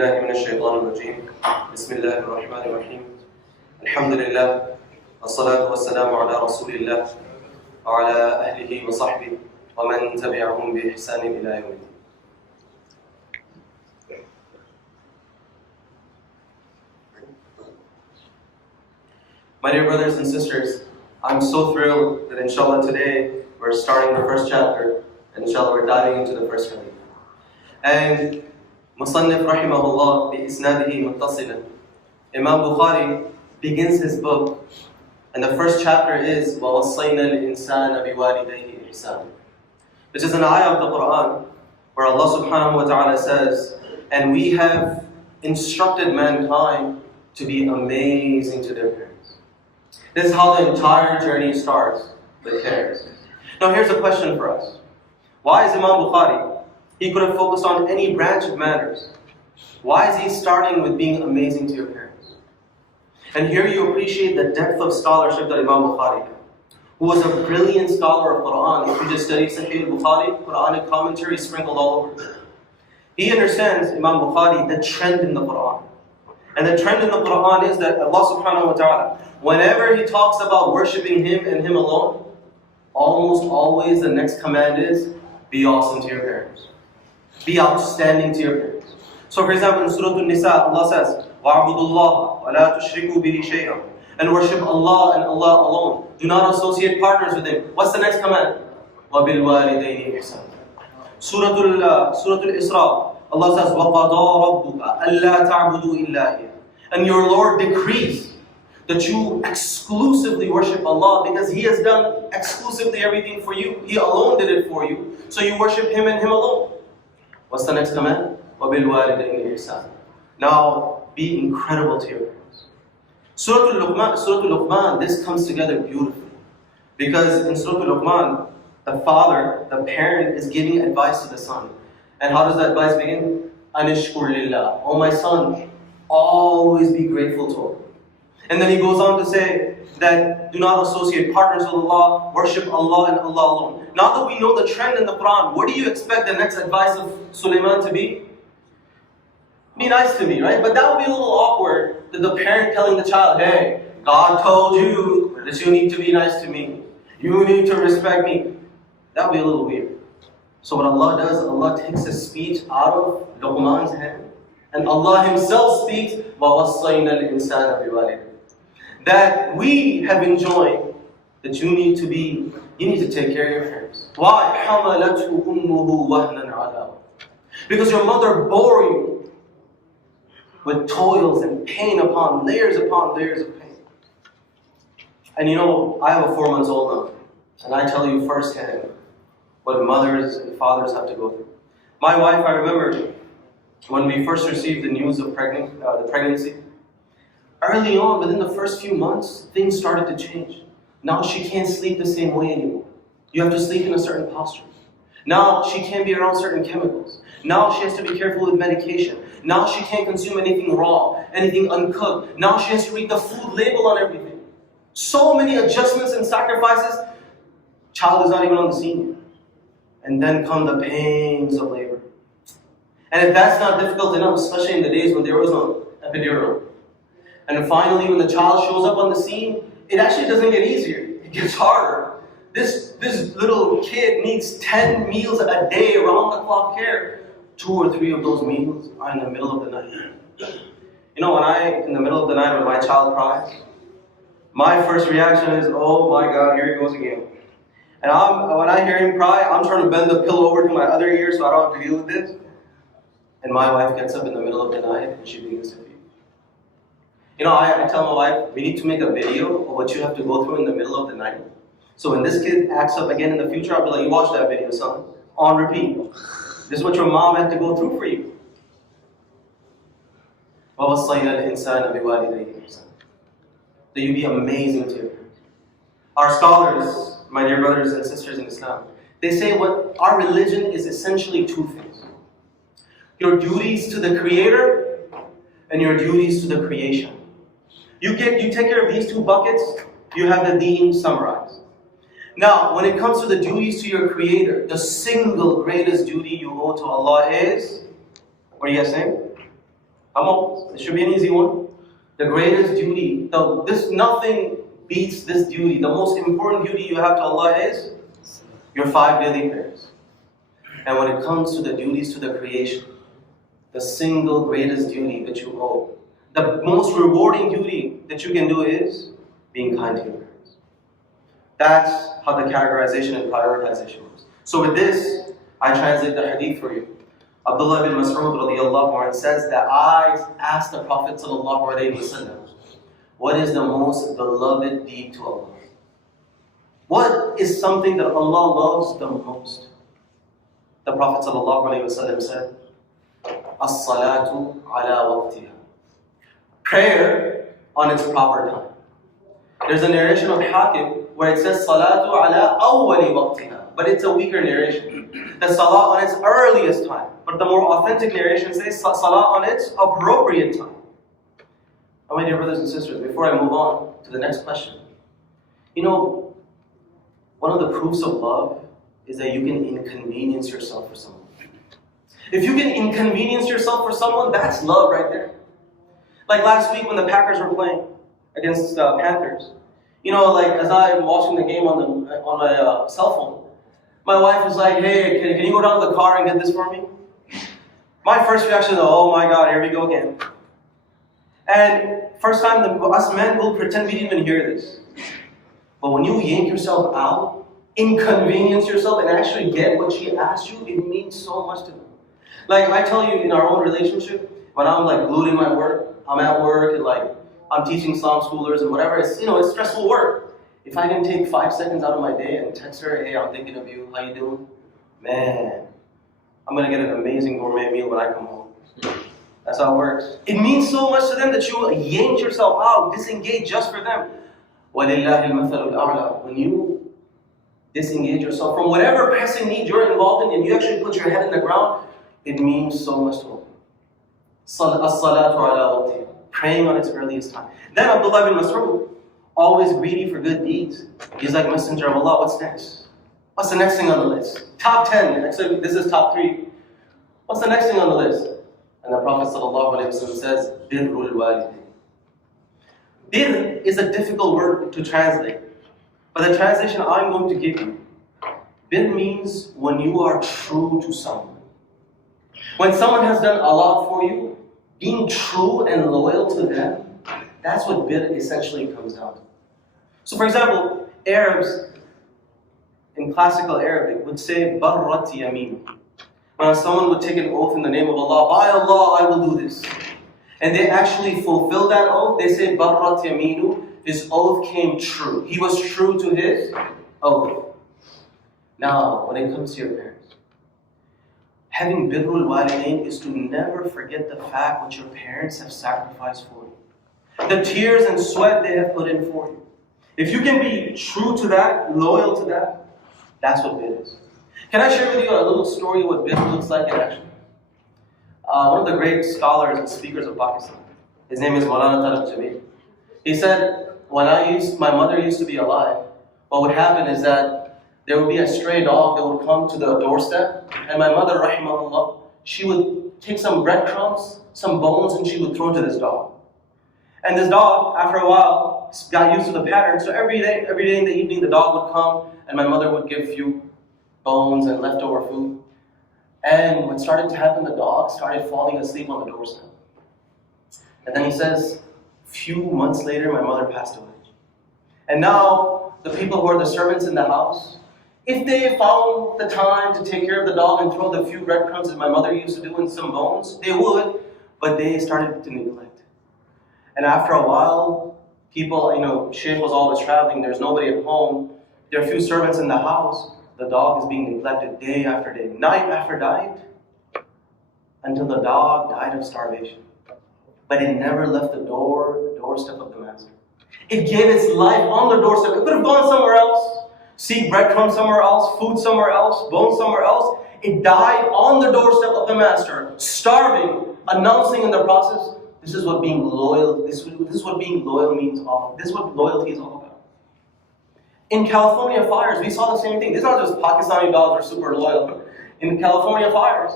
بالله من الشيطان الرجيم بسم الله الرحمن الرحيم الحمد لله والصلاة والسلام على رسول الله وعلى أهله وصحبه ومن تبعهم بإحسان إلى يوم الدين. My dear brothers and sisters, I'm so thrilled that inshallah today we're starting the first chapter and inshallah we're diving into the first hadith. And Musannif rahimahullah bi-isnadihi muttasilan, Imam Bukhari begins his book and the first chapter is وَوَصَّيْنَا الْإِنسَانَ بِوَالِدَيْهِ إِحْسَانًا, which is an ayah of the Quran where Allah subhanahu wa ta'ala says, and we have instructed mankind to be amazing to their parents. This is how the entire journey starts, with parents. Now here's a question for us. Why is Imam Bukhari, he could have focused on any branch of manners, why is he starting with being amazing to your parents? And here you appreciate the depth of scholarship that Imam Bukhari had, who was a brilliant scholar of Quran. If you just study Sahih Bukhari, Quranic commentary sprinkled all over. He understands, Imam Bukhari, the trend in the Quran. And the trend in the Quran is that Allah subhanahu wa ta'ala, whenever He talks about worshipping Him and Him alone, almost always the next command is, be awesome to your parents. Be outstanding to your parents. So for example, in Surah An-Nisa, Allah says, وَعْبُدُوا اللَّهَ وَلَا تُشْرِكُوا بِهِ شَيْئًا, and worship Allah and Allah alone. Do not associate partners with Him. What's the next command? وَبِالْوَالِدَيْنِ إِحْسَانًا. Surah Al-Isra, Allah says, وَقَضَى رَبُّكَ أَلَّا تَعْبُدُوا إِلَّا إِيَّاهُ, and your Lord decrees that you exclusively worship Allah because He has done exclusively everything for you. He alone did it for you. So you worship Him and Him alone. What's the next command? وَبِالْوَالِدَيْنِ إِحْسَانًا. Now, be incredible to your parents. Surah Al-Luqman, this comes together beautifully. Because in Surah Al-Luqman, the father, the parent, is giving advice to the son. And how does that advice begin? Anishkur lillah. Oh my son, always be grateful to Allah. And then he goes on to say that do not associate partners with Allah, worship Allah and Allah alone. Now that we know the trend in the Quran, what do you expect the next advice of Sulaiman to be? Be nice to me, right? But that would be a little awkward, that the parent telling the child, hey, God told you that you need to be nice to me. You need to respect me. That would be a little weird. So what Allah does, Allah takes the speech out of Luqman's hand. And Allah Himself speaks, وَوَصَّيْنَا الْإِنسَانَ بِوَالِدَيْهِ, that we have enjoined that you need to take care of your parents. Why? حَمَلَتْهُ أُمُّهُ وَهْنًا عَلَىٰ, because your mother bore you with toils and pain upon layers of pain. And you know, I have a 4 months old now, and I tell you firsthand what mothers and fathers have to go through. My wife, I remember when we first received the news of the pregnancy, early on, within the first few months, things started to change. Now she can't sleep the same way anymore. You have to sleep in a certain posture. Now she can't be around certain chemicals. Now she has to be careful with medication. Now she can't consume anything raw, anything uncooked. Now she has to read the food label on everything. So many adjustments and sacrifices. Child is not even on the scene yet. And then come the pains of labor. And if that's not difficult enough, especially in the days when there was no epidural, and finally when the child shows up on the scene, it actually doesn't get easier. It gets harder. This little kid needs 10 meals a day, around the clock care. 2 or 3 of those meals are in the middle of the night. You know, in the middle of the night when my child cries, my first reaction is, oh my God, here he goes again. And when I hear him cry, I'm trying to bend the pillow over to my other ear so I don't have to deal with this. And my wife gets up in the middle of the night and she begins to feed. You know, I tell my wife, we need to make a video of what you have to go through in the middle of the night. So when this kid acts up again in the future, I'll be like, you watch that video, son. On repeat. This is what your mom had to go through for you. وَوَصَّيْنَا الْإِنسَانَ بِوَالِدَيْهِ إِحْسَانًا, that you be amazing to your parents. Our scholars, my dear brothers and sisters in Islam, they say what our religion is essentially 2 things. Your duties to the Creator and your duties to the creation. You take care of these 2 buckets, you have the deen summarized. Now, when it comes to the duties to your Creator, the single greatest duty you owe to Allah is, what are you guys saying? Come on, it should be an easy one. The greatest duty, nothing beats this duty. The most important duty you have to Allah is your 5 daily prayers. And when it comes to the duties to the creation, the single greatest duty that you owe, the most rewarding duty that you can do is being kind to your parents. That's how the categorization and prioritization works. So with this, I translate the hadith for you. Abdullah bin Mas'ud radiyallahu anhu says that I asked the Prophet sallallahu alaihi wasallam, what is the most beloved deed to Allah? What is something that Allah loves the most? The Prophet ﷺ said, As-salatu ala waqtiha. Prayer on its proper time. There's a narration of Hakim where it says Salatu ala awwali waqtiha, but it's a weaker narration. The salah on its earliest time, but the more authentic narration says salah on its appropriate time. Oh, my dear brothers and sisters, before I move on to the next question, one of the proofs of love is that you can inconvenience yourself for someone. If you can inconvenience yourself for someone, that's love right there. Like last week when the Packers were playing against Panthers, as I'm watching the game on my cell phone, my wife was like, hey, can you go down to the car and get this for me? My first reaction is, oh my God, here we go again. And first time, us men will pretend we didn't even hear this. But when you yank yourself out, inconvenience yourself, and actually get what she asked you, it means so much to them. Like I tell you, in our own relationship, when I'm glued in my work, I'm at work and I'm teaching Islam schoolers and whatever, it's stressful work. If I can take 5 seconds out of my day and text her, hey, I'm thinking of you, how you doing? Man, I'm gonna get an amazing gourmet meal when I come home. That's how it works. It means so much to them that you yank yourself out, disengage just for them. وَلِلَّهِ الْمَثَلُ الْأَعْلَى. When you disengage yourself from whatever pressing need you're involved in and you actually put your head in the ground, it means so much to them. As-salatu ala waqtiha. Praying on its earliest time. Then Abdullah bin Mas'ud, always greedy for good deeds. He's like, Messenger of Allah, what's next? What's the next thing on the list? Top 10. Actually, this is top 3. What's the next thing on the list? And the Prophet ﷺ says, Birrul walidain. Bir is a difficult word to translate. But the translation I'm going to give you, bir means when you are true to someone. When someone has done a lot for you, being true and loyal to them, that's what bir essentially comes down to. So for example, Arabs in classical Arabic would say, Barrat yamin. When someone would take an oath in the name of Allah, by Allah, I will do this. And they actually fulfill that oath. They say, Barrat yaminu, his oath came true. He was true to his oath. Now, when it comes to your parents, having birrul walidain is to never forget the fact what your parents have sacrificed for you. The tears and sweat they have put in for you. If you can be true to that, loyal to that, that's what bir is. Can I share with you a little story of what bir looks like in action? One of the great scholars and speakers of Pakistan, his name is Maulana Tarek Jameel. He said, when my mother used to be alive, what would happen is that there would be a stray dog that would come to the doorstep, and my mother, rahimahullah, she would take some breadcrumbs, some bones, and she would throw to this dog. And this dog, after a while, got used to the pattern, so every day in the evening, the dog would come, and my mother would give a few bones and leftover food. And what started to happen, the dog started falling asleep on the doorstep. And then he says, a few months later, my mother passed away. And now, the people who are the servants in the house, if they found the time to take care of the dog and throw the few breadcrumbs that my mother used to do in some bones, they would, but they started to neglect. And after a while, people, Sheikh was always traveling, there's nobody at home, there are few servants in the house, the dog is being neglected day after day, night after night, until the dog died of starvation. But it never left the doorstep of the master. It gave its life on the doorstep. It could have gone somewhere else, seek breadcrumbs somewhere else, food somewhere else, bones somewhere else. It died on the doorstep of the master, starving, announcing in the process, this is what being loyal, this is what being loyal means all. This is what loyalty is all about. In California fires, we saw the same thing. These aren't just Pakistani dogs are super loyal. In California fires,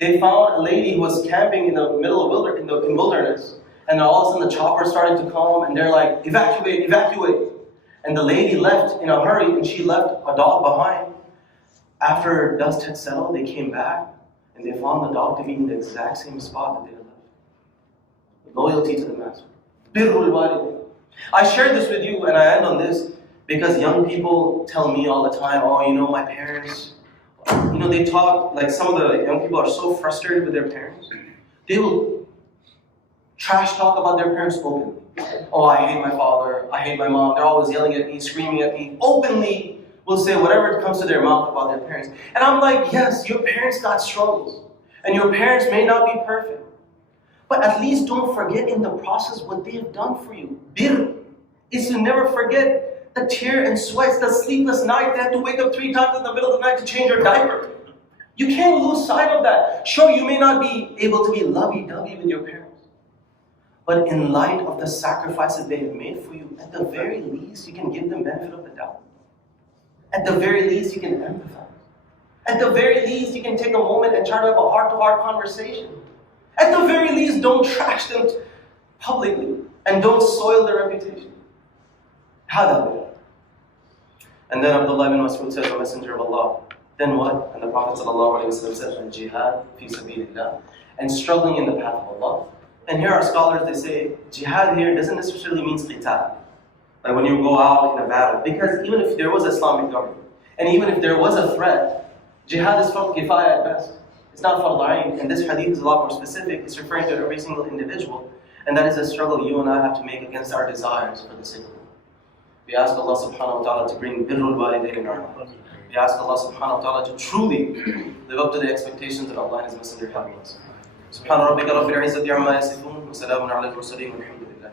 They found a lady who was camping in the middle of wilderness. And all of a sudden the chopper started to come and they're like, evacuate, evacuate. And the lady left in a hurry and she left a dog behind. After dust had settled, they came back and they found the dog to be in the exact same spot that they had left. Loyalty to the master. Birrul walidain. I share this with you and I end on this because young people tell me all the time, oh, you know, my parents, you know, they talk, like some of the young people are so frustrated with their parents. They will trash talk about their parents openly. Oh, I hate my father, I hate my mom, they're always yelling at me, screaming at me. Openly will say whatever comes to their mouth about their parents. And I'm like, yes, your parents got struggles. And your parents may not be perfect. But at least don't forget in the process what they have done for you. Bir is to never forget the tear and sweats, the sleepless night. They had to wake up 3 times in the middle of the night to change your diaper. You can't lose sight of that. Sure, you may not be able to be lovey-dovey with your parents. But in light of the sacrifices they have made for you, at the very least, you can give them benefit of the doubt. At the very least, you can empathize. At the very least, you can take a moment and try to have a heart-to-heart conversation. At the very least, don't trash them publicly and don't soil their reputation. Hadith. And then Abdullah ibn Mas'ud says, the Messenger of Allah, then what? And the Prophet ﷺ said, al-jihad fi sabilillah, and struggling in the path of Allah. And here are scholars, they say, jihad here doesn't necessarily mean qital. Like when you go out in a battle. Because even if there was Islamic government, and even if there was a threat, jihad is fard kifaya at best. It's not fard ayn. And this hadith is a lot more specific. It's referring to every single individual. And that is a struggle you and I have to make against our desires for the sake of Allah. We ask Allah subhanahu wa ta'ala to bring birrul walidain in our lives. We ask Allah subhanahu wa ta'ala to truly live up to the expectations that Allah and His Messenger have for us. Subhana rabbika rabbil izzati amma yasifun wa salamun ala al-mursaleen walhamdulillah.